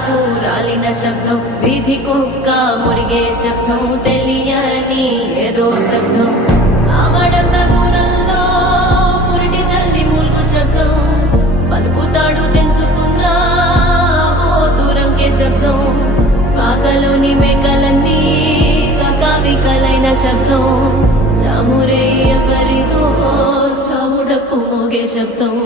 తాటాకు రాలిన శబ్దం, వీధి కుక్క మురిగే శబ్దం, తెలియని ఏదో శబ్దం. ఆమడంత దూరంలో పురిటి తల్లి మూల్గు శబ్దం, పలుకుతాడు తెంచుకున్న దూరంకే శబ్దం. పాకలోని మేకలన్నీ కకావికలైన శబ్దం, చామురే ఎవరిదో చావుడప్పు మోగే శబ్దం.